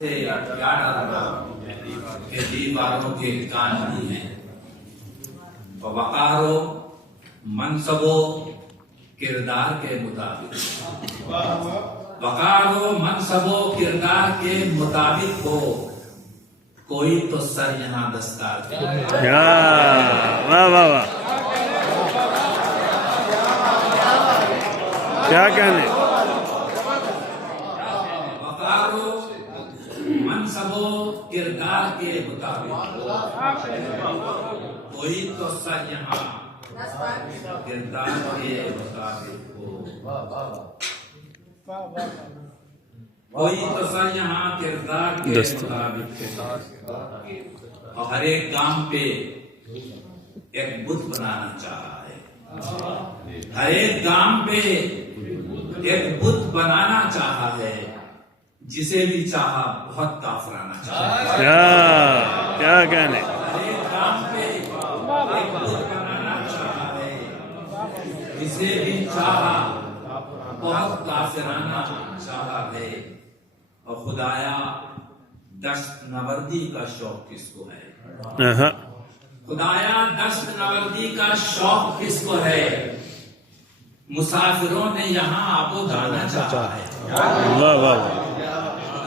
से याद आता कि दीवारों के कान भी हैं, वकारो मनसबो किरदार के मुताबिक, वकारो मनसबो किरदार के मुताबिक हो, कोई तो सर यहाँ दस्तार वाह वाह वाह, क्या कहने। वकारो मनसबो किरदार के मुताबिक, कोई तो सर यहाँ किरदार के मुताबिक हो, कोई तो सर यहाँ किरदार के मुताबिक हो। और हर एक गांव पे एक बुत बनाना चाहा है, हर एक गांव पे एक बुत बनाना चाहा है, जिसे भी चाहा बहुत काफराना चाहा। क्या कहने। हर एक गांव पे एक बुत बनाना चाहा है, जिसे भी चाहा बहुत काफिराना चाहा है। और खुदाया दश्त नवर्दी का शौक किसको है? खुदाया दश्त नवर्दी का शौक किसको है? मुसाफिरों ने यहाँ आबो दाना चाहा है। वाह वाह।